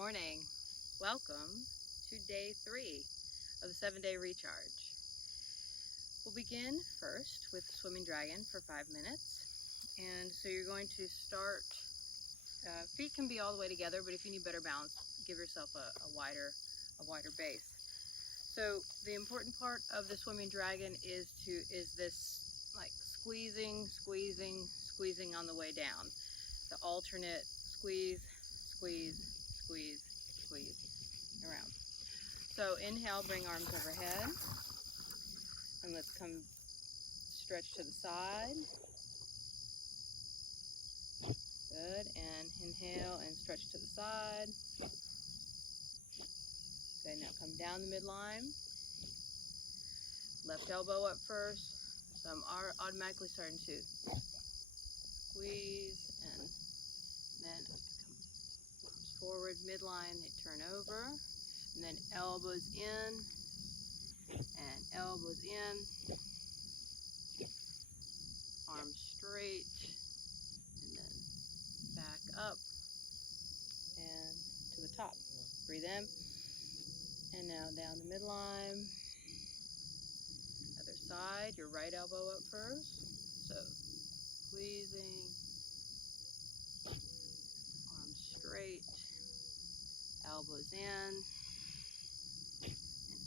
morning. Welcome to day 3 of the 7-day recharge. We'll begin first with the swimming dragon for 5 minutes. And so you're going to start, feet can be all the way together, but if you need better balance, give yourself a wider base. So the important part of the swimming dragon is this like squeezing on the way down. The alternate squeeze, squeeze, squeeze, squeeze around. So inhale, bring arms overhead, and let's come stretch to the side. Good, and inhale and stretch to the side. Good, now come down the midline. Left elbow up first. So I'm automatically starting to squeeze, and then arms forward, midline, they turn over, and then elbows in, and elbows in, arms straight, and then back up, and to the top. Breathe in, and now down the midline. Other side, your right elbow up first, so squeezing, arms straight, elbows in,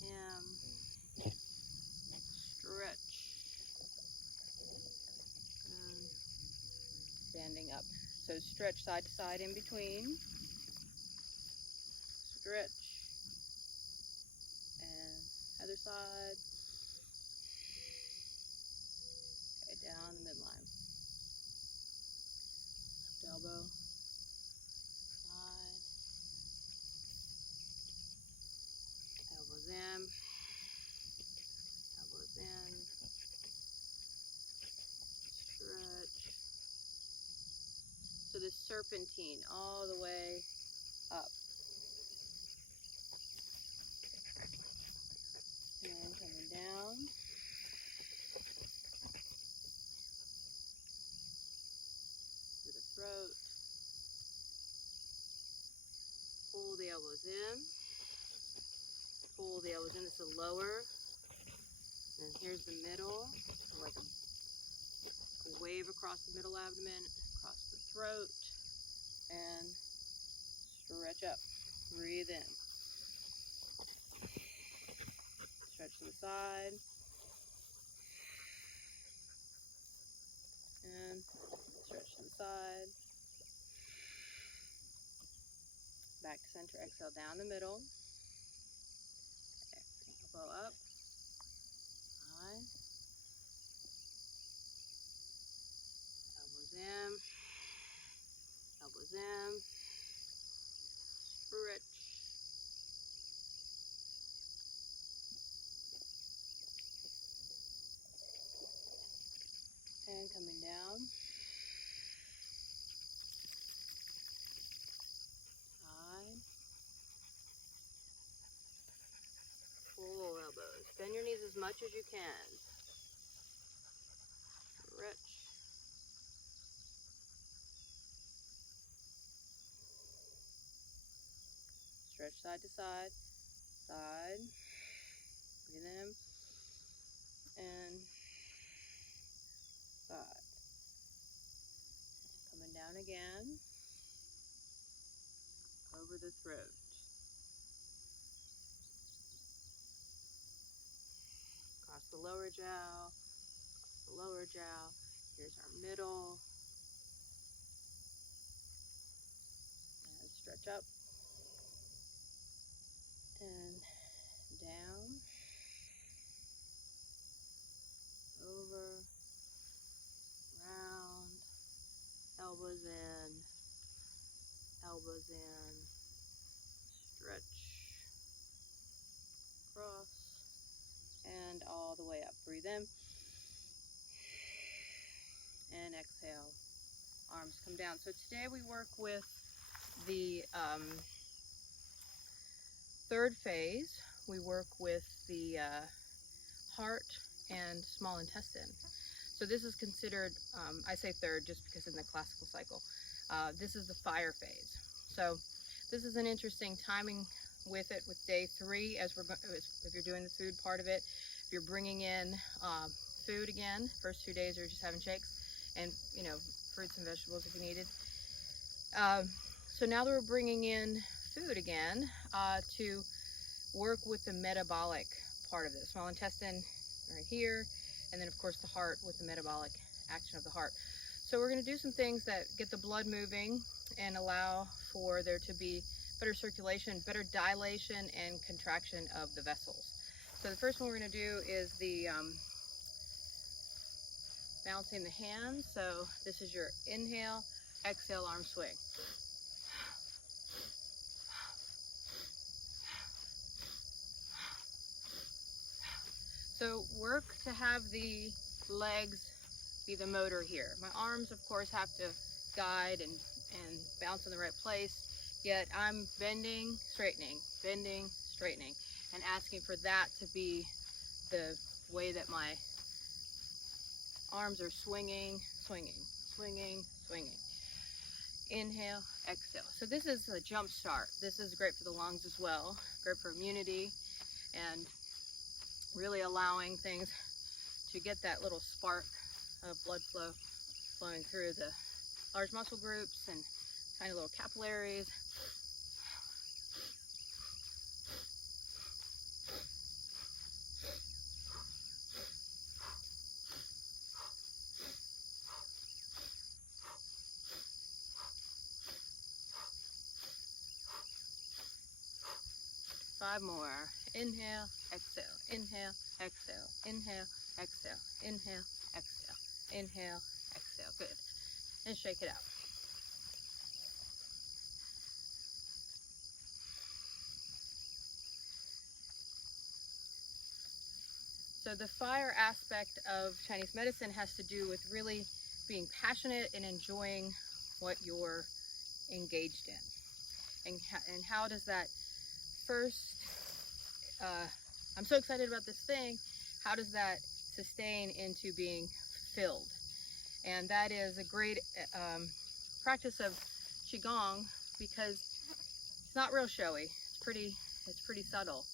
and stretch, and standing up. So stretch side to side in between, stretch, and other side, okay, down the midline, left elbow, side, elbows in, stretch. So this serpentine all the way up. And coming down. To the throat. Pull the elbows in. Pull the elbows in. It's a lower. And here's the middle. So like a wave across the middle abdomen, across the throat, and stretch up. Breathe in. Stretch to the side. And stretch to the side. Back to center. Exhale down the middle. Okay. Elbow up. Side. Elbows in. Elbows in. Stretch. And coming down. Side. Pull elbows. Bend your knees as much as you can. Stretch. Stretch side to side. Side. Breathe in. And side. Coming down again. Over the throat. Across the lower jowl. Across the lower jowl. Here's our middle. And stretch up. And down. Over. Round. Elbows in. Elbows in. Stretch. Cross. And all the way up. Breathe in. And exhale. Arms come down. So today we work with the third phase. We work with the heart and small intestine. So this is considered, I say third just because in the classical cycle, this is the fire phase. So This is an interesting timing with it, with day 3, as if you're doing the food part of it. If you're bringing in food again, first 2 days are just having shakes, and fruits and vegetables if you needed. So now that we're bringing in food again, to work with the metabolic part of this. Small intestine right here, and then of course the heart with the metabolic action of the heart. So we're going to do some things that get the blood moving and allow for there to be better circulation, better dilation and contraction of the vessels. So the first one we're going to do is the balancing the hands. So this is your inhale, exhale, arm swing. So work to have the legs be the motor here. My arms, of course, have to guide and bounce in the right place, yet I'm bending, straightening, and asking for that to be the way that my arms are swinging. Inhale, exhale. So this is a jump start. This is great for the lungs as well, great for immunity, and really allowing things to get that little spark of blood flow flowing through the large muscle groups and tiny little capillaries. Five more. Inhale, exhale, inhale, exhale, inhale, exhale, inhale, exhale, inhale, exhale. Good. And shake it out. So the fire aspect of Chinese medicine has to do with really being passionate and enjoying what you're engaged in. And how does that first, I'm so excited about this thing, how does that sustain into being filled? And that is a great practice of Qigong, because it's not real showy. It's pretty subtle.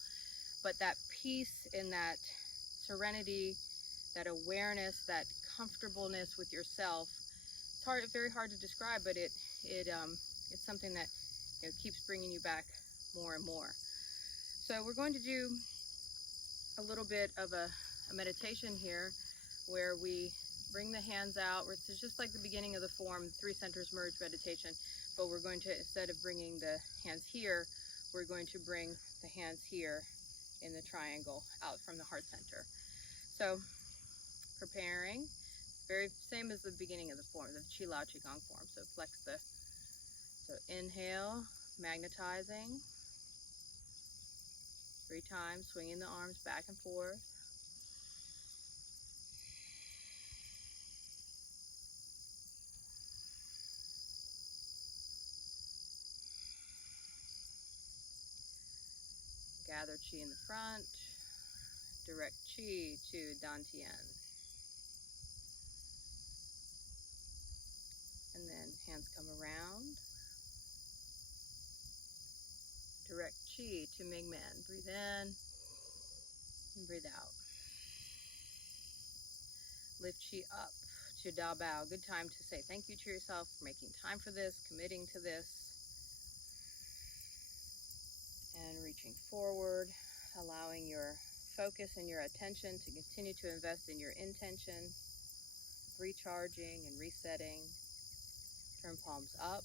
But that peace and that serenity, that awareness, that comfortableness with yourself, it's very hard to describe, but it's something that keeps bringing you back more and more. So we're going to do a little bit of a meditation here, where we bring the hands out. It's just like the beginning of the form, 3 centers merge meditation, but we're going to, instead of bringing the hands here, we're going to bring the hands here in the triangle out from the heart center. So preparing, very same as the beginning of the form, the Qi Gong form. So flex so inhale, magnetizing, 3 times, swinging the arms back and forth. Gather Qi in the front, direct Qi to Dantian. And then hands come around. Direct Qi to Mingmen. Breathe in and breathe out. Lift Qi up to Da Bao. Good time to say thank you to yourself for making time for this, committing to this. And reaching forward, allowing your focus and your attention to continue to invest in your intention, recharging and resetting. Turn palms up.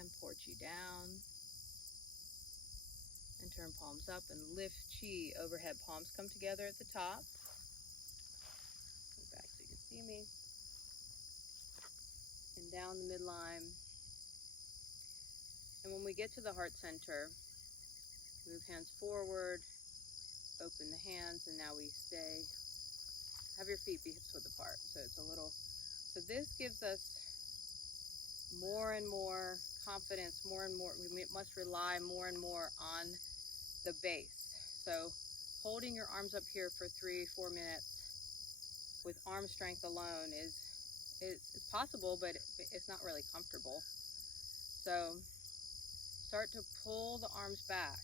And pour Qi down. And turn palms up and lift Qi overhead. Palms come together at the top. Go back so you can see me. And down the midline. And when we get to the heart center, move hands forward, open the hands, and now we stay. Have your feet be hips width apart. So it's a little, so this gives us more and more confidence, more and more, we must rely more and more on the base. So holding your arms up here for 3-4 minutes with arm strength alone is it's possible, but it's not really comfortable. So start to pull the arms back.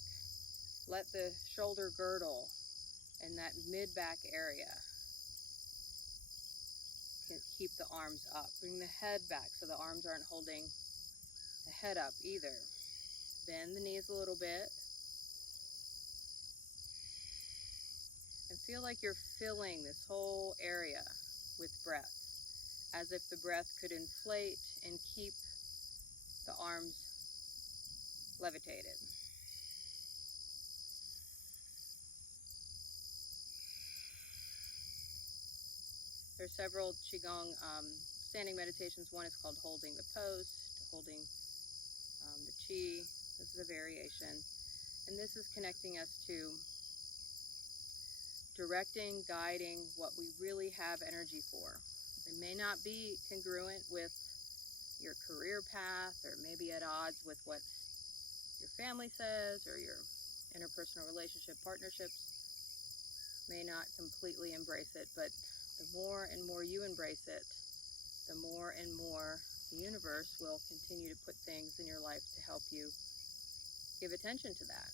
Let the shoulder girdle and that mid-back area keep the arms up. Bring the head back so the arms aren't holding the head up either. Bend the knees a little bit. And feel like you're filling this whole area with breath, as if the breath could inflate and keep the arms levitated. There's several Qigong standing meditations. One is called holding the post, holding the Qi. This is a variation. And this is connecting us to directing, guiding what we really have energy for. It may not be congruent with your career path, or maybe at odds with what your family says, or your interpersonal relationship partnerships may not completely embrace it, but the more and more you embrace it, the more and more the universe will continue to put things in your life to help you give attention to that.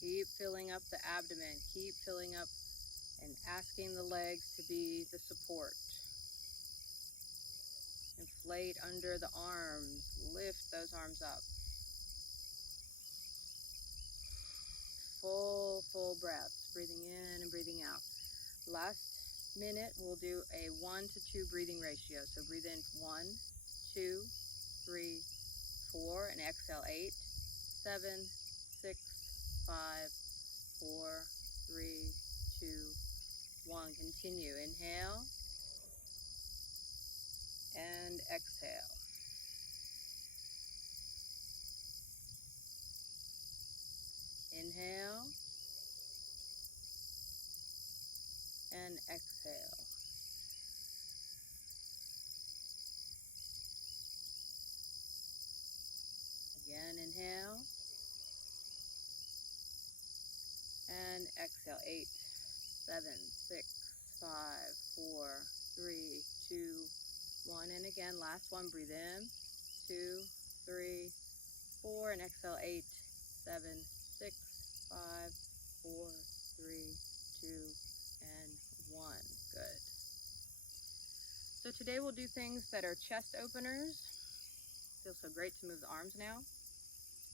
Keep filling up the abdomen. Keep filling up and asking the legs to be the support. Inflate under the arms. Lift those arms up. Full breaths. Breathing in and breathing out. Last minute, we'll do a 1 to 2 breathing ratio. So breathe in 1, 2, 3, 4, and exhale 8, 7, 6, 5, 4, 3, 2, 1. Continue. Inhale and exhale. Inhale and exhale. Again, inhale and exhale. 8, 7, 6, 5, 4, 3, 2, 1. And again, last one. Breathe in. 2, 3, 4, and exhale. 8, 7, 6, 5, 4, 3, 2, and 1. Good. So today we'll do things that are chest openers. Feels so great to move the arms now.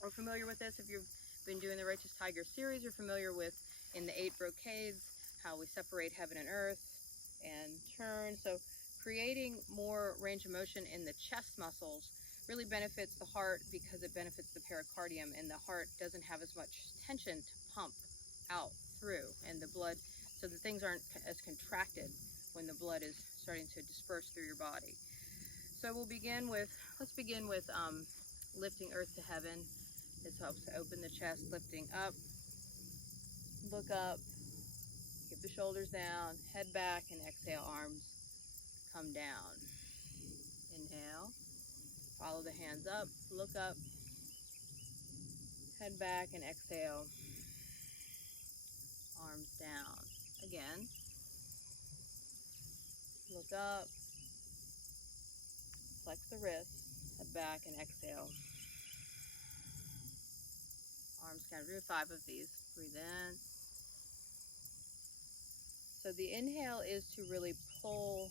We're familiar with this if you've been doing the Righteous Tiger series. You're familiar with in the 8 brocades how we separate heaven and earth and turn. So creating more range of motion in the chest muscles really benefits the heart because it benefits the pericardium, and the heart doesn't have as much tension to pump out through, and the blood, so that things aren't as contracted when the blood is starting to disperse through your body. So let's begin with lifting earth to heaven. This helps to open the chest, lifting up, look up, keep the shoulders down, head back, and exhale, arms come down. Inhale, follow the hands up, look up, head back, and exhale, arms down. Again, look up, flex the wrists, head back, and exhale. Arms count. Do 5 of these. Breathe in. So the inhale is to really pull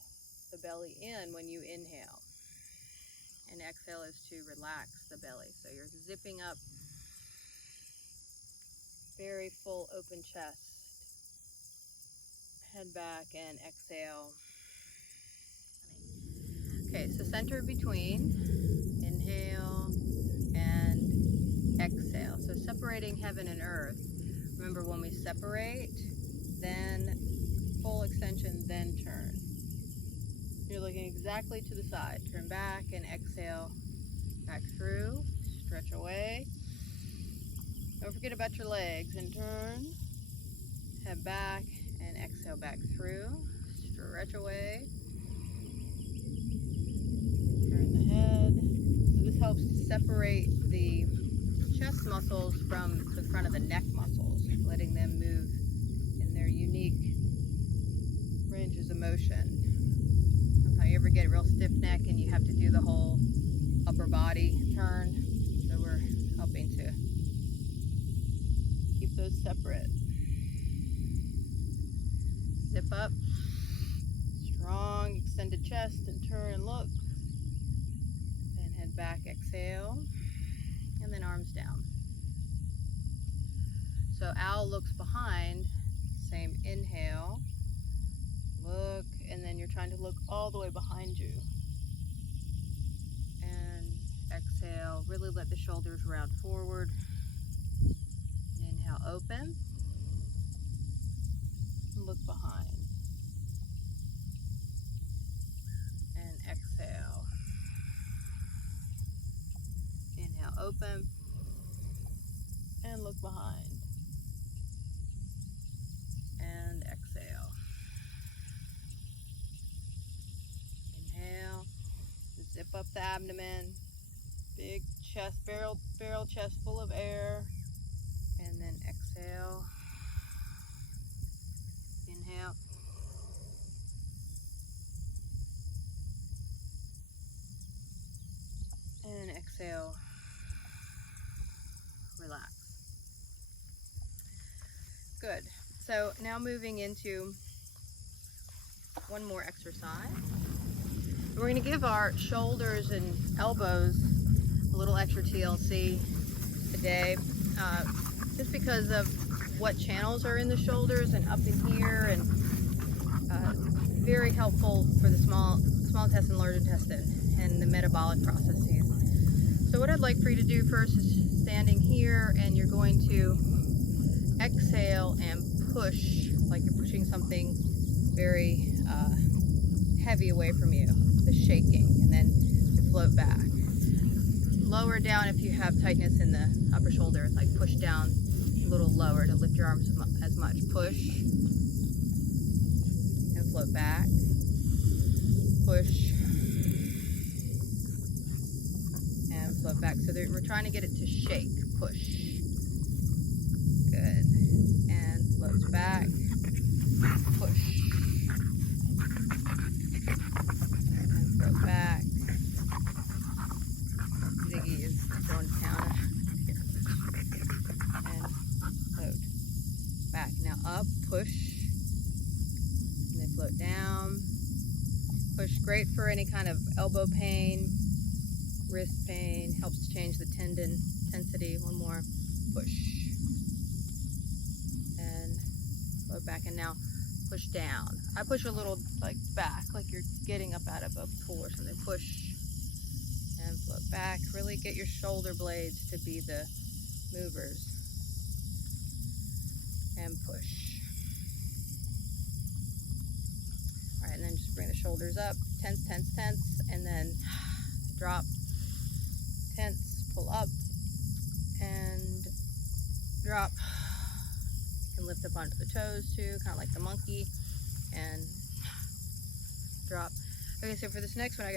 the belly in when you inhale. And exhale is to relax the belly. So you're zipping up, very full open chest. Head back and exhale. Okay, so center between inhale and exhale. So separating heaven and earth. Remember, when we separate, then full extension, then turn. You're looking exactly to the side. Turn back and exhale back through. Stretch away. Don't forget about your legs and turn. Head back and exhale back through. Stretch away. Turn the head. So this helps to separate the chest muscles from the front of the neck muscles, letting them move in their unique ranges of motion. Sometimes you ever get a real stiff neck and you have to do the whole upper body turn. So we're helping to keep those separate. Zip up. Strong extended chest and turn and look. And head back, exhale. And then arms down. So owl looks behind. Same inhale. Look, and then you're trying to look all the way behind you. And exhale, really let the shoulders round forward. Inhale, open. And look behind. And exhale. Inhale, open. And look behind. And exhale. Inhale. Zip up the abdomen. Big chest, barrel chest full of air. And then exhale. Inhale. And exhale. Relax. Good. So now moving into one more exercise. We're going to give our shoulders and elbows a little extra TLC today, just because of what channels are in the shoulders and up in here, and very helpful for the small intestine, large intestine, and the metabolic processes. So what I'd like for you to do first is standing here, and you're going to exhale and push, like you're pushing something very heavy away from you, the shaking, and then you float back. Lower down if you have tightness in the upper shoulder, like push down a little lower to lift your arms as much. Push and float back. Push and float back. So we're trying to get it to shake. Push. Good. And floats back. Push. And float back. Ziggy is going to town here. And float back. Now up, push. And then float down. Push, great for any kind of elbow pain, wrist pain, helps to change the tendon intensity. One more, push. And float back, and now push down. I push a little like back, like you're getting up out of a pool or something. Push and float back. Really get your shoulder blades to be the movers. And push. All right, and then just bring the shoulders up. Tense, tense, tense, and then drop. Tense, pull up, and drop. You can lift up onto the toes too, kind of like the monkey, and drop. Okay, so for this next one,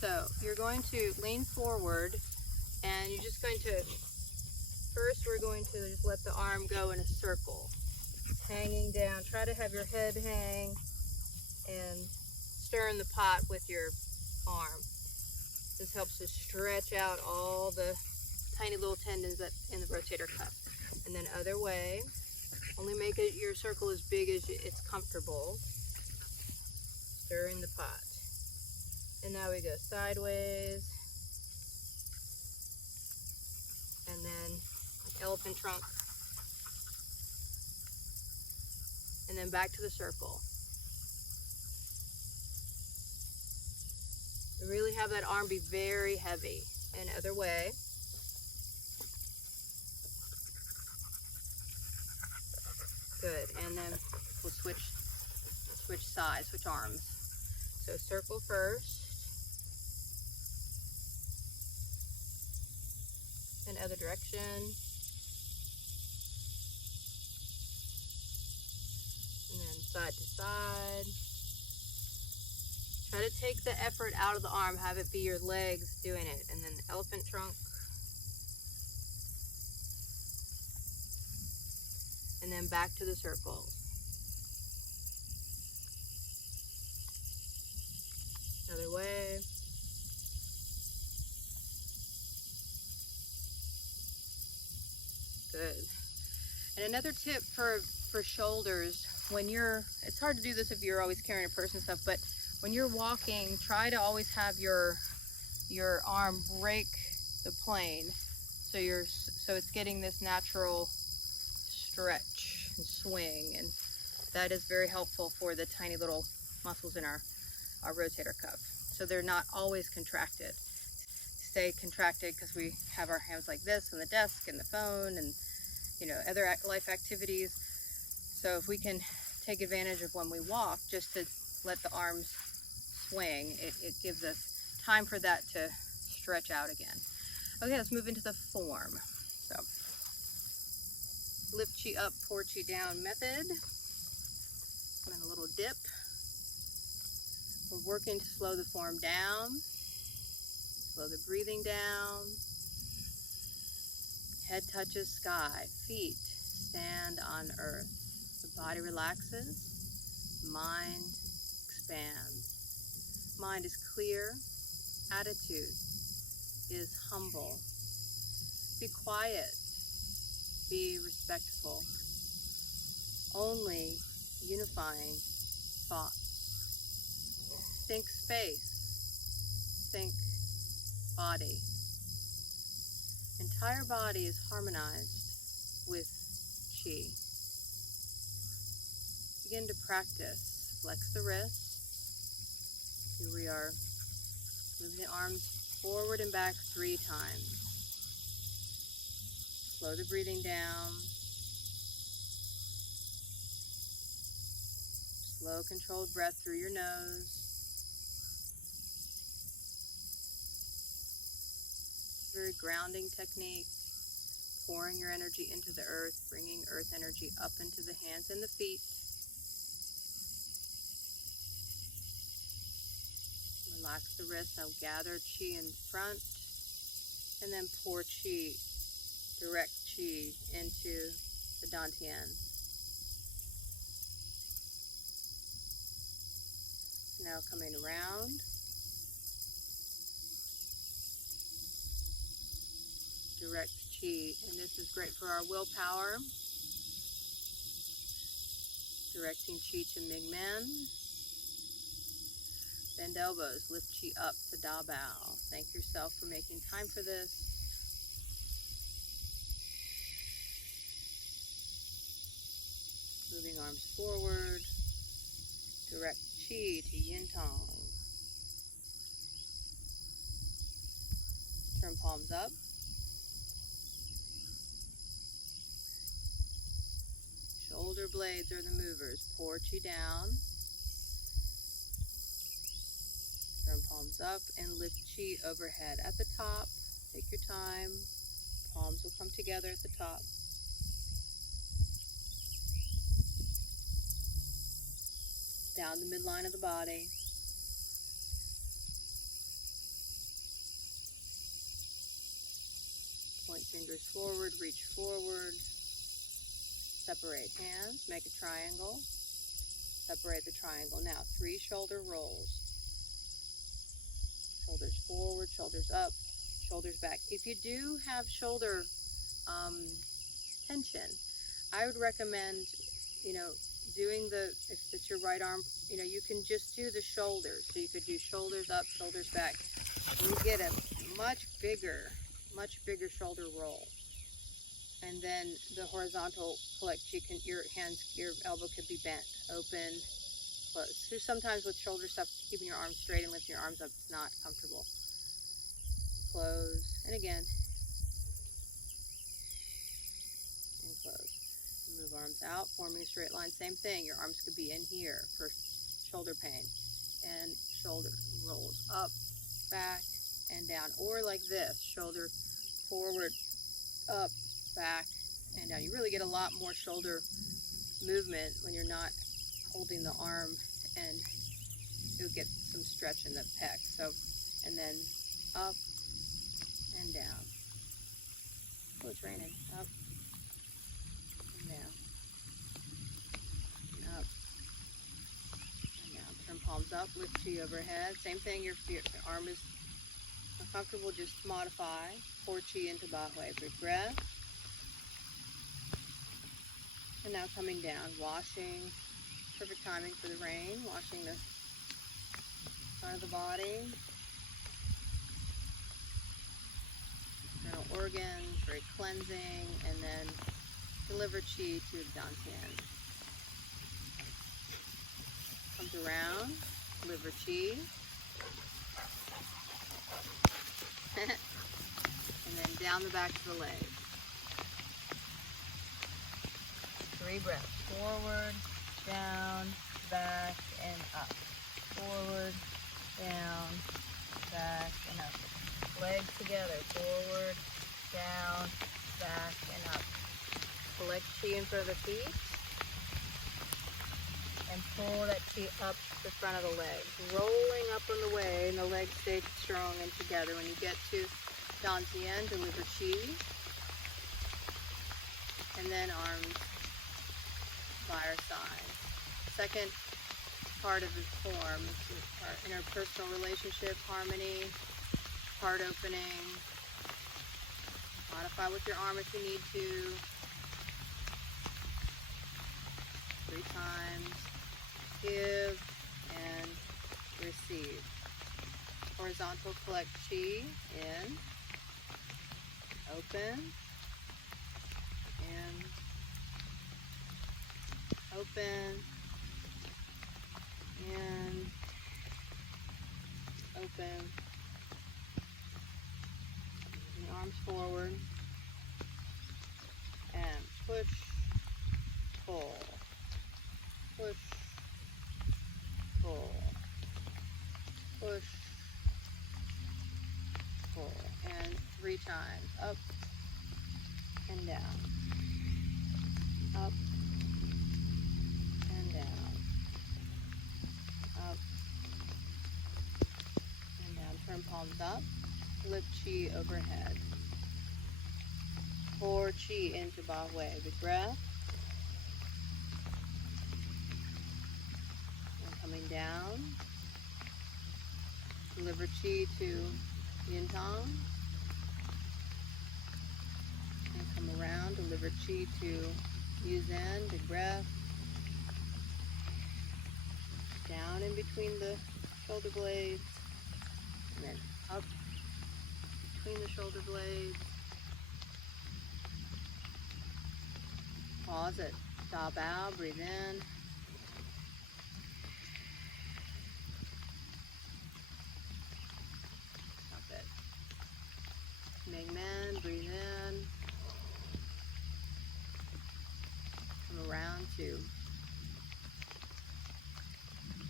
so you're going to lean forward, and you're just going to, first we're going to just let the arm go in a circle, hanging down. Try to have your head hang and stir in the pot with your arm. This helps to stretch out all the tiny little tendons that in the rotator cuff. And then other way, only make it your circle as big as it's comfortable. Stir in the pot. And now we go sideways. And then like elephant trunk. And then back to the circle. Really have that arm be very heavy. And other way. Good. And then we'll switch sides, switch arms. So circle first, and other direction. And then side to side. Try to take the effort out of the arm, have it be your legs doing it. And then elephant trunk. And then back to the circles. Other way. Good. And another tip for shoulders, when it's hard to do this if you're always carrying a purse and stuff, but when you're walking, try to always have your arm break the plane, so it's getting this natural stretch and swing, and that is very helpful for the tiny little muscles in our rotator cuff. So they're not always contracted. Stay contracted because we have our hands like this on the desk and the phone and other life activities. So if we can take advantage of when we walk, just to let the arms swing, it gives us time for that to stretch out again. Okay, let's move into the form. So lift chi up, pour chi down method. And a little dip. We're working to slow the form down. Slow the breathing down. Head touches sky. Feet stand on earth. The body relaxes. Mind expands. Mind is clear. Attitude is humble. Be quiet. Be respectful. Only unifying thoughts. Think space. Think body. Entire body is harmonized with Qi. Begin to practice. Flex the wrists. Here we are. Moving the arms forward and back 3 times. Slow the breathing down. Slow, controlled breath through your nose. Very grounding technique. Pouring your energy into the earth, bringing earth energy up into the hands and the feet. Relax the wrists. Now gather Qi in front, and then pour Qi, direct Qi into the Dantian. Now coming around. Direct Qi, and this is great for our willpower. Directing Qi to Ming Men. Bend elbows, lift Qi up to Da Bao. Thank yourself for making time for this. Moving arms forward. Direct Qi to Yin Tong. Turn palms up. Shoulder blades are the movers. Pour Qi down. Turn palms up and lift Qi overhead. At the top, take your time. Palms will come together at the top. Down the midline of the body. Point fingers forward, reach forward. Separate hands, make a triangle. Separate the triangle. Now 3 shoulder rolls. Shoulders forward, shoulders up, shoulders back. If you do have shoulder tension, I would recommend, doing if it's your right arm, you can just do the shoulders. So you could do shoulders up, shoulders back. You get a much bigger shoulder roll. And then the horizontal collect Qi, your elbow could be bent, open, closed. So sometimes with shoulder stuff, keeping your arms straight and lifting your arms up is not comfortable. Close, and again. And close. Move arms out, forming a straight line. Same thing, your arms could be in here for shoulder pain. And shoulder rolls up, back, and down. Or like this, shoulder forward, up, back, and down. You really get a lot more shoulder movement when you're not holding the arm, and you'll get some stretch in the pec. So, and then up and down. Oh, it's raining. Up and down. And up and down. Turn palms up, lift chi overhead. Same thing, your arm is uncomfortable, just modify. Pour chi into Bahue. Big breath. And now coming down, washing. Perfect timing for the rain. Washing the front of the body. Internal organs, very cleansing. And then deliver chi to Dantian. Comes around, deliver chi. And then down the back of the leg. 3 breaths. Forward, down, back, and up. Forward, down, back, and up. Legs together. Forward, down, back, and up. Collect chi in front of the feet. And pull that chi up the front of the legs. Rolling up on the way, and the legs stay strong and together. When you get to Dantian, deliver chi. And then arms by our side. Second part of the form is our interpersonal relationship, harmony, heart opening. Modify with your arm if you need to. 3 times. Give and receive. Horizontal, collect chi in. Open. And open. And open. And arms forward. And push, pull. Push, pull. Push, pull. And 3 times. Up and down. Up and down. Up and down. Turn palms up. Lift chi overhead. Pour chi into Bahue. Big breath. And coming down. Deliver chi to Yin Tong. And come around. Deliver chi to Yu Zen. Big breath. Down in between the shoulder blades. And then up between the shoulder blades. Pause at Da Bao. Breathe in. Stop it. Ming Men. Breathe in. Come around to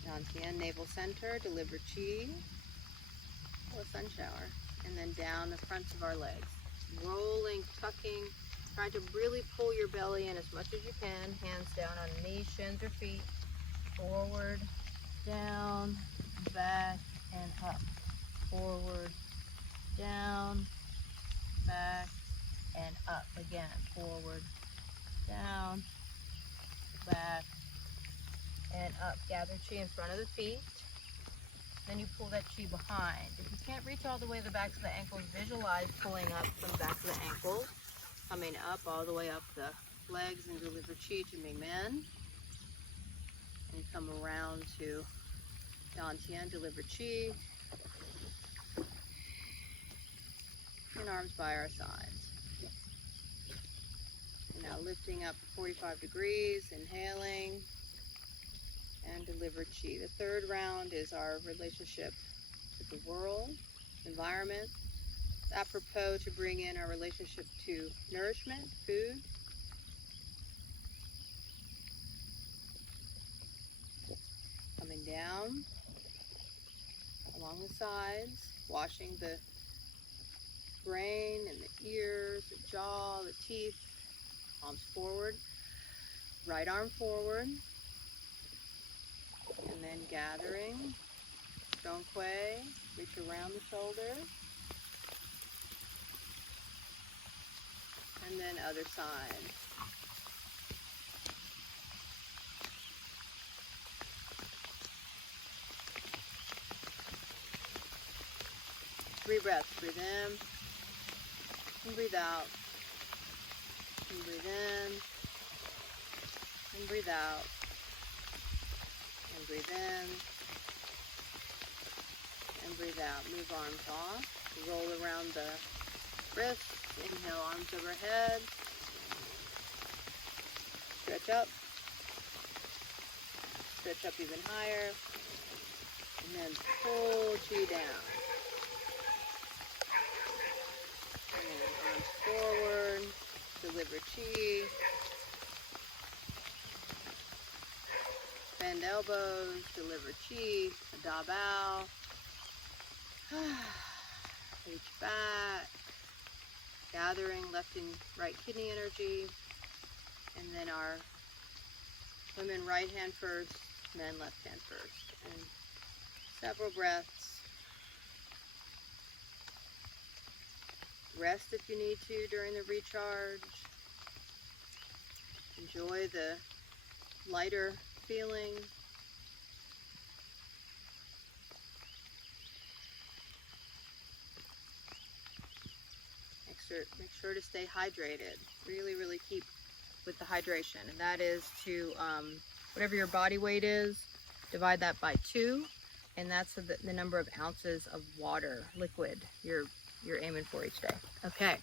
Dantian, navel center. Deliver chi. Oh, a sun shower. And then down the fronts of our legs. Rolling, tucking. Trying to really pull your belly in as much as you can. Hands down on knees, shins, or feet. Forward, down, back, and up. Forward, down, back, and up. Again, forward, down, back, and up. Gather chi in front of the feet. Then you pull that chi behind. If you can't reach all the way to the backs of the ankles, visualize pulling up from the back of the ankles. Coming up all the way up the legs and deliver chi to Ming Men. And come around to Dantian, deliver chi. And arms by our sides. And now lifting up 45 degrees, inhaling, and deliver chi. The third round is our relationship with the world, environment. It's apropos to bring in our relationship to nourishment, food. Coming down. along the sides, washing the brain and the ears, the jaw, the teeth. Palms forward, right arm forward, and then gathering. Qigong, reach around the shoulder, and then other side. Three breaths. Breathe in and breathe out. And breathe in and breathe out. And breathe in and breathe out. Move arms off. Roll around the wrists. Inhale, arms overhead. Stretch up. Stretch up even higher. And then pull Qi down. And then arms forward. Deliver Qi. Bend elbows. Deliver Qi. A Da bow. Reach back. Gathering left and right kidney energy. And then our women right hand first, men left hand first. And several breaths. Rest if you need to during the recharge. Enjoy the lighter feeling. Make sure to stay hydrated. Really keep with the hydration. And that is to, whatever your body weight is, divide that by 2. And that's the number of ounces of water, liquid, you're aiming for each day. Okay.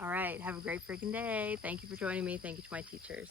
All right. Have a great freaking day. Thank you for joining me. Thank you to my teachers.